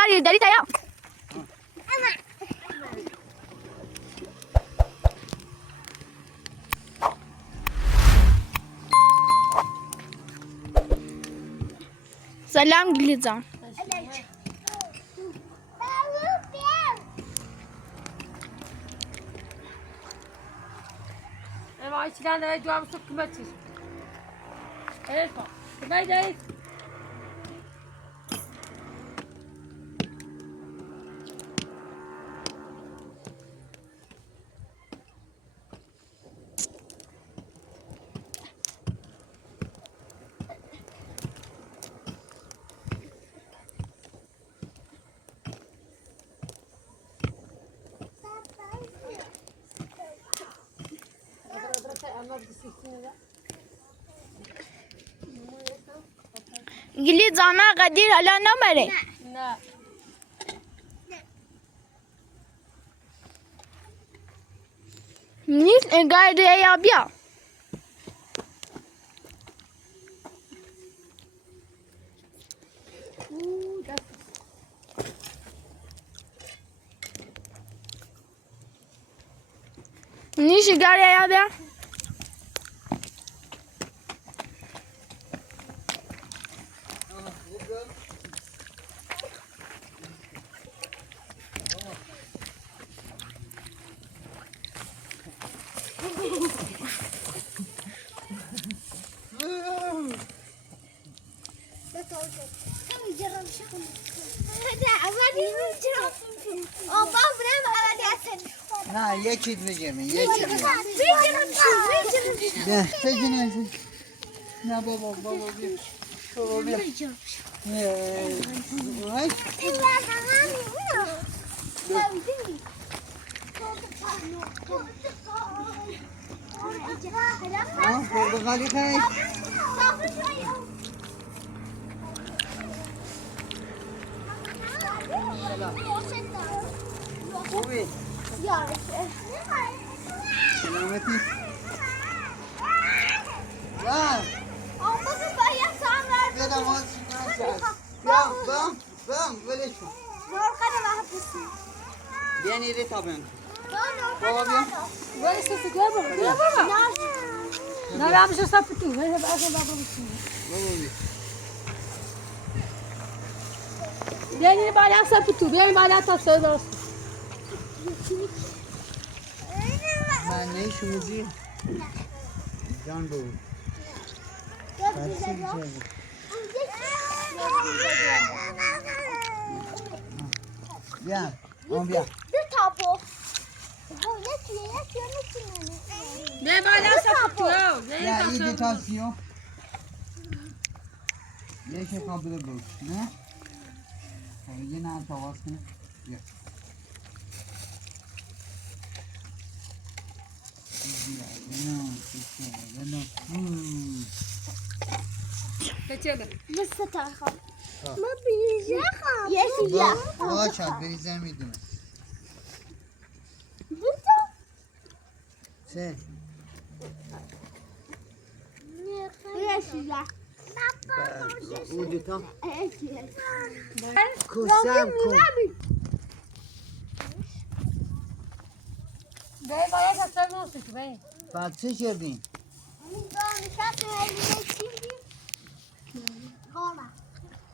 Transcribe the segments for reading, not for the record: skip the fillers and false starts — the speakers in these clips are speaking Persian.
قادر dari saya. Selam Gülizan. ما ايش كان ده جواب سك ماتش ايش ما جاي Gülizan ما قدیر حالا نمره. نه نیست قاعده یا بیا. نیست قاعده یا بیا. نه یکی میگم یکی نه بگین نه بابا بیا بابا بیا پرتقالی خیلی خوبی سلامتی بیا بیا داماد بام ولش کن بیا نیره تا بهم بابا بیا وين سوسك يا بابا لا لا مش هصفتو وين بقى بابا بياني بالي هصفتو بياني بالي هتصل من نیشونی جان بود بیا بیا بياني بالي هصفتو بیا ایدی تاسیو یکی قابل بود نه یه نه تواس کنه بیا لسه تاخذ ما بيجي يا باشه بریزه میدونه سه او دوتا کسم کن بياني بالي هصفتو بياني بعد چه کردین؟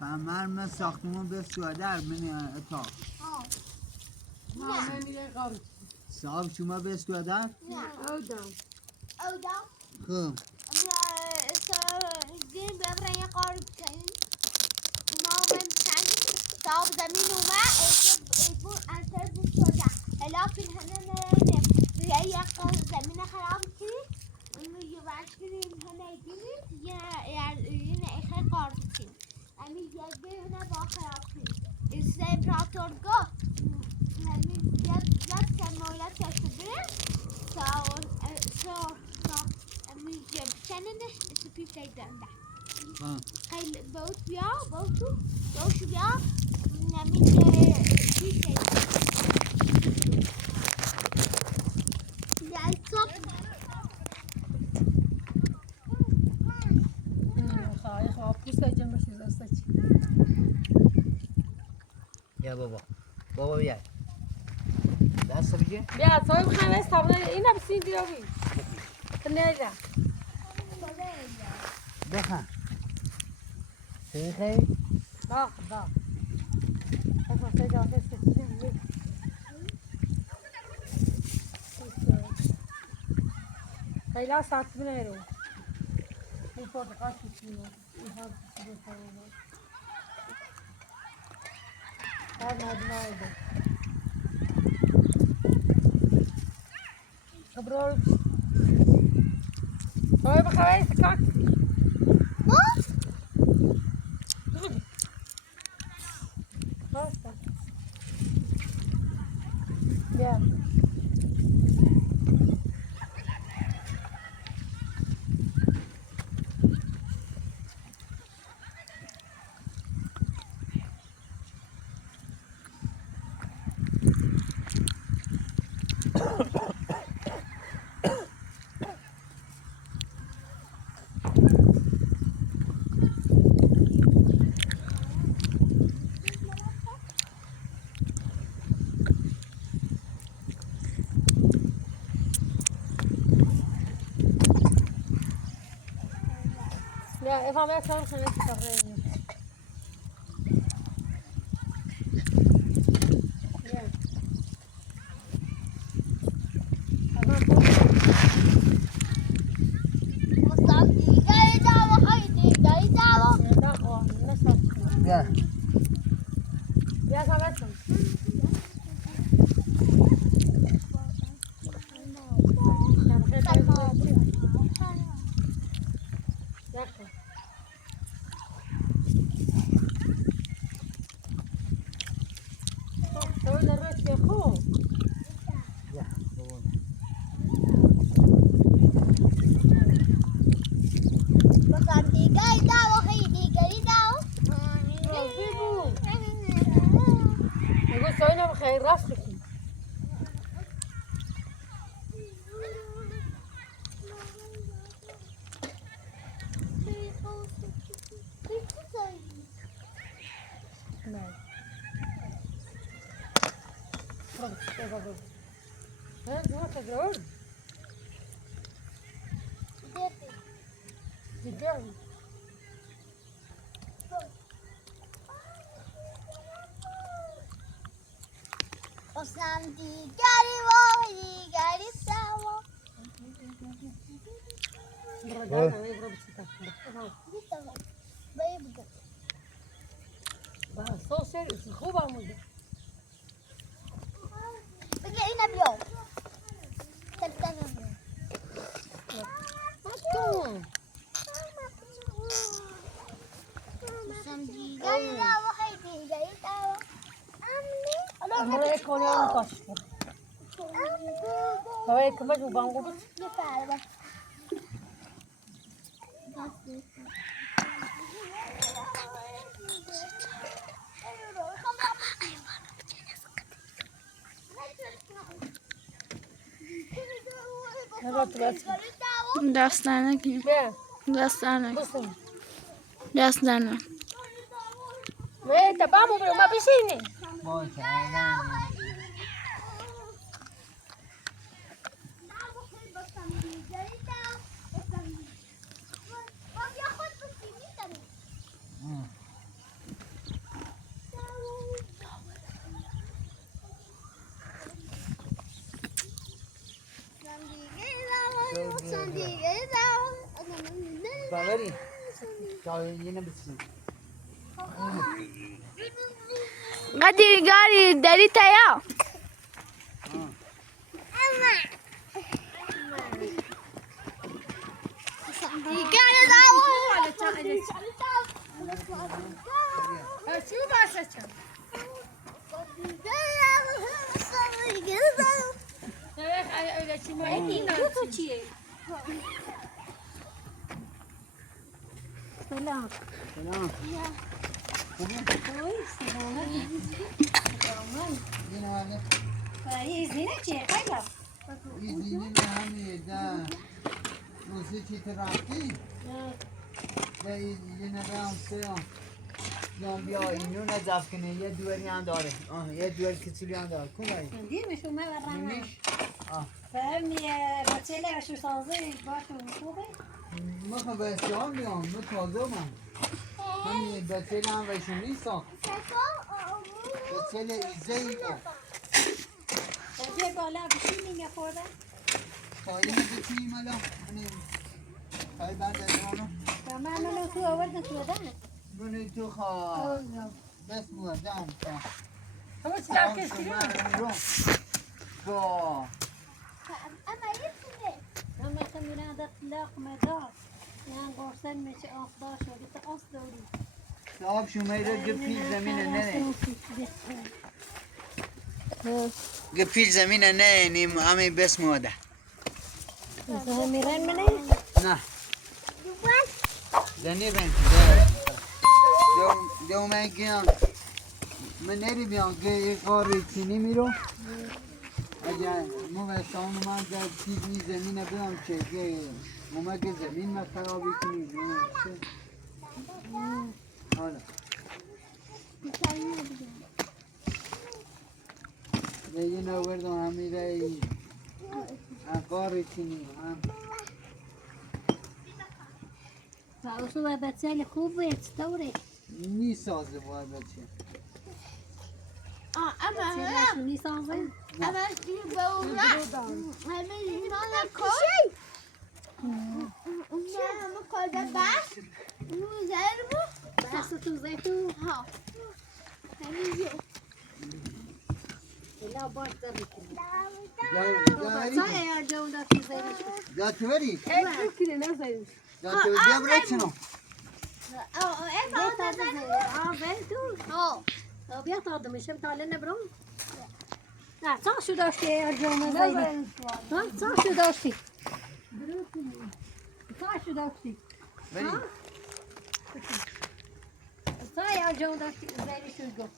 مرمه ساختمون به سوادر من اتاق صاحب شما به سوادر؟ او دام خب جیم ببرن یه قارب کنیم اونا من چند صاحب زمین اومه ایبون انتر بود شده الاکن هنه نه یه قارب زمین خراب کنیم اونو یه برش کنیم هنه گیریم یه ایخه قارب کنیم امی یه هنه با خراب کنیم ایسه امپراتورگاه همین یاد سمولت کشته بریم تا امی بکننه اسو پیپتای دنده خیلی باوت بیا باوشو بیا همین پیپتای دنده بابا بابا بیاد دست بگیر بیا صاحب خانه صابونه اینا بسین دیروی تنیجا بخن خیلی باخ اصلا سجا فستی خیلی ساعت بنیرو این فوت قاسی چیه این هذا نادي خبروا طيب خلاص كاك يا لا افهم يا صاحب خلينا نتفرج بیا يا صاحب سوينا الرز يا اخو بیا بابا يقول سوينا بخير راسك صوص الخوبة عمودة أنا أكون أنا طاش هواي كمان وبانغو بس دستانه کی بیا دستانه بسم دستانه وين تبامو برو ما بيشيني باشه بابری چای اینه بسیم قدیر گاری داری تایا شو باشا سلام اینه ولی این زینه چیه خیلی این زینه به همه ده روزی چی ترافتی ده این زینه به هم سیام نه بیا اینو نزف کنه یه دوری هم داره یه دور کچولی هم داره کجایی؟ دیمش اومد و رمه نیمیش؟ فهمی بچه شو سازه باشون خوبه من به استیان بیام من تازه من همین بچه هم ویشون نیستم بچه ایزه ای بچه بالا بشی میگه خورده تا اینه بچیم الان خواهی بعد از آنو منو تو آورده تو دن بونی تو خواه بس موردن همه چی لکش کنیم با اما یه اما خمیران داد لقمه دار یعنی قرصن میشه آفدار شده تا آس دوری صاحب شمیره گپیل زمینه نه گپیل زمینه نه نیم همه بس موده خمیران منه نه زنی بین دو من گیان من نری بیان که یک کاری چینی میرو اگر موستان من در چیز می زمینه بیان چه که که زمین ما خرابی کنی حالا دیگه نوردم همیره کاری چینی فاوسو و بچه خوبه چطوره نیست سازه باید بچه اما چه نشونی سازه اما این به اون همه اینا نکن نه همه کارده بس اون زیر بود دست تو زیتو ها همین الا باش دمیکنی جایی بچه ایر جون داد تو زیتو جا تو بری کنی نزیدش جا تو بیا برای چنو بیا تا دمشم تا لنه برام نه تا شو داشتی ایر جون زیدی تا شو داشتی تا شو داشتی بری تا ایر جون داشتی زیدی شو گو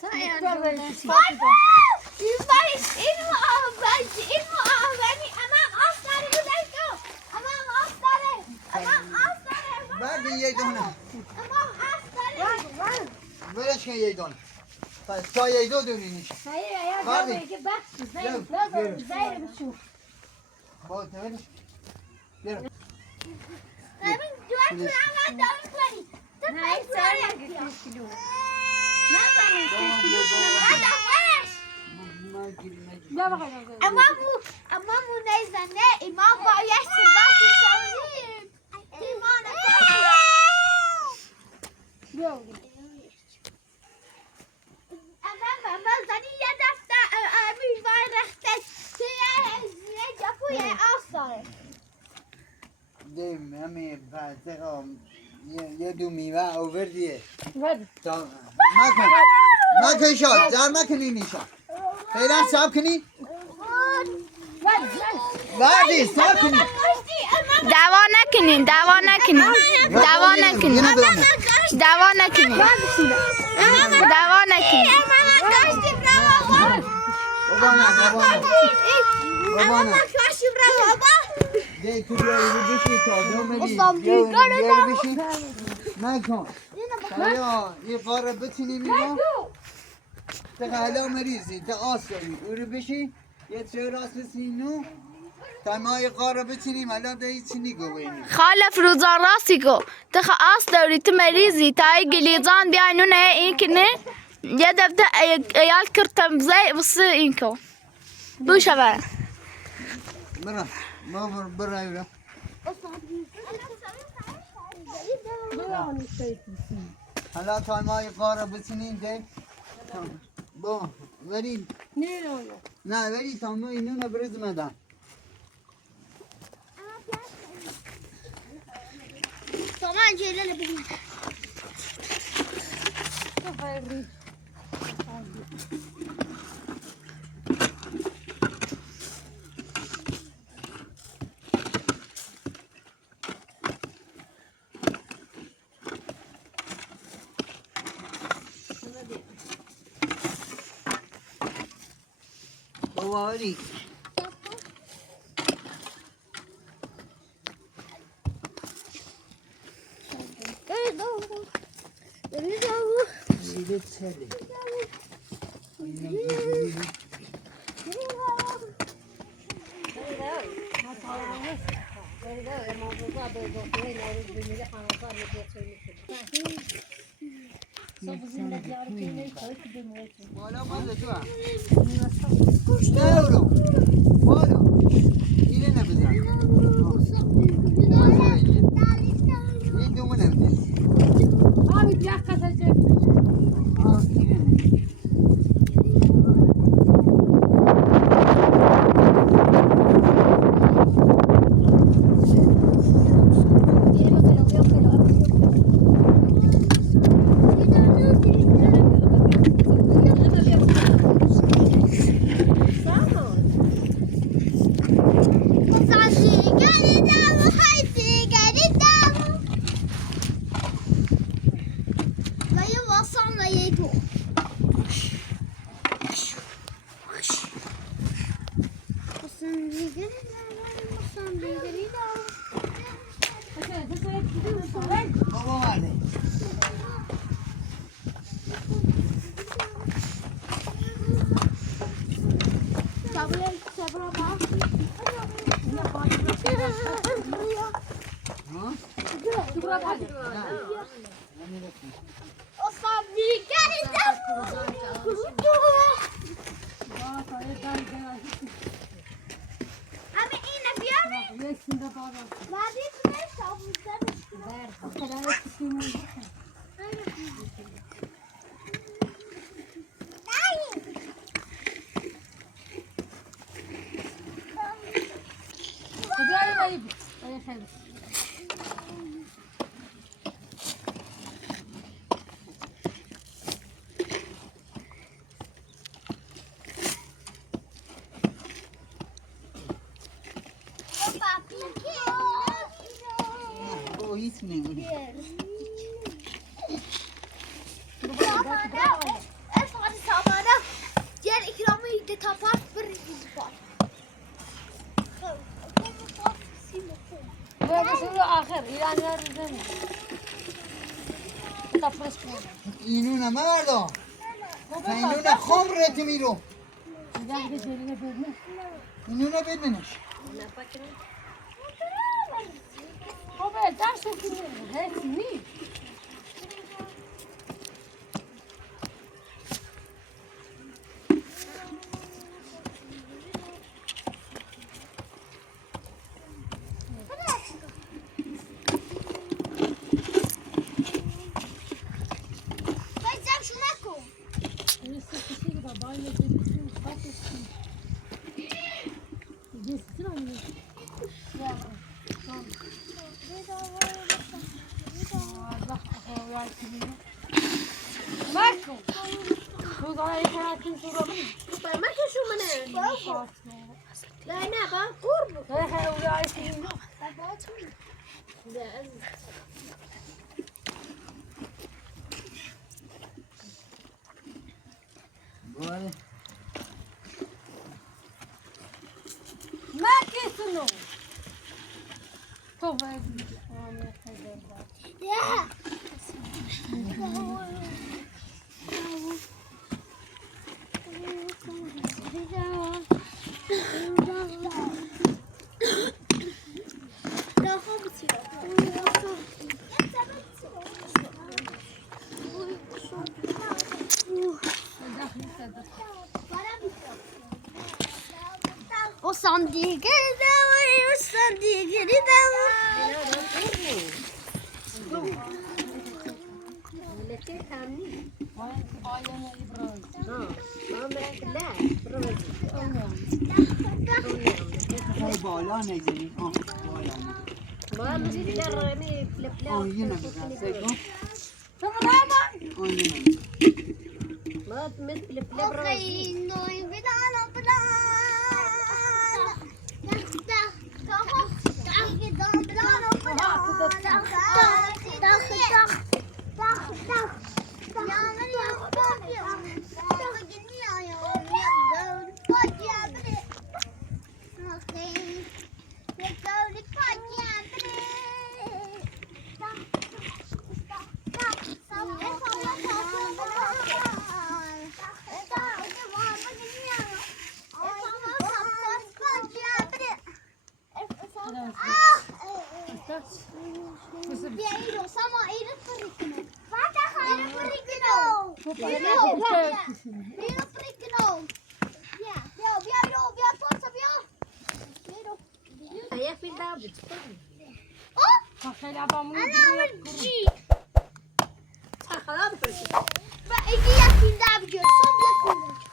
تا ایر جون داشتی این معاونی امام آفتاره بودن تو امام آفتاره امام آفتاره بعد یه دونه امام آفتاره برش کن یه دونه پس تا یه دو دونی نیشه هاي يا بابي. جماعة جبت زي يلا، لازم يلا. زي بتشوف با تو برش برو ببین دوست امام دارم کنی تو هاي پیش ساري برش قلت كيلو من گیری نگیری لا بقى امام نیزنه امام باید سباتی شونیم ایمان امام زنی یه دفته امیر وای رخته توی جپوی آساره دیم همی بعد یه دو میوه آوردیه ود تا مکن شاد در مکنی نیشا فعلا ساب کنی بعدی ساب کنی دعوا نکنین دعوا نکنین دعوا نکنین دعوا نکنین دعوا نکنین بابا نه دی تو بیا رو بشی تا دو مدی بیا رو بشی نکن تا یه قاره بتینی میگم تا حالا مریضی تا آس داری او رو بشی یه چه راست بسینو تا ما یه قاره بتینیم الان دی چینی گوینی خالف روزان راستی کو تخ آس داری تو مریضی تا ای گلیزان بیاینونه این کنه یه دفته ایال کرتم زی بس این کو بوشه بر برا ما برای را حالا تا ما یه قاره بتینیم دی با ولی نه ولی تا ما اینو نبرز مدن سامان جلال بگیم بابا ولی دیگه چلی بالا بالا تو نه برو بالا اینه نبزن این دومو نبزن Abi bir dakika sadece. آه اینه بابا مرده ها بابا هیچ نمیگه آخر ایرانی ها رزنی تفرش کن اینو نه مردا اینو نه خمرت میرو اینو نه بدنش خب درس کنی هست نی بالا ما كيسنو تو باید Och sandiger där och sandiger där. های بالا نگیرین آه بالا آه یه نبزن سیکن آه یه نبزن Okej, no i wydano plan. Miro, sama Eiro Frikno. Vata Eiro Frikno. Eiro Frikno. Bia, Miro, bia, forza, bia. Miro. هي في الباب Oh, خلي عبام ana mergi. خلاص Ba, iki yakin daha bir görsün, yakin.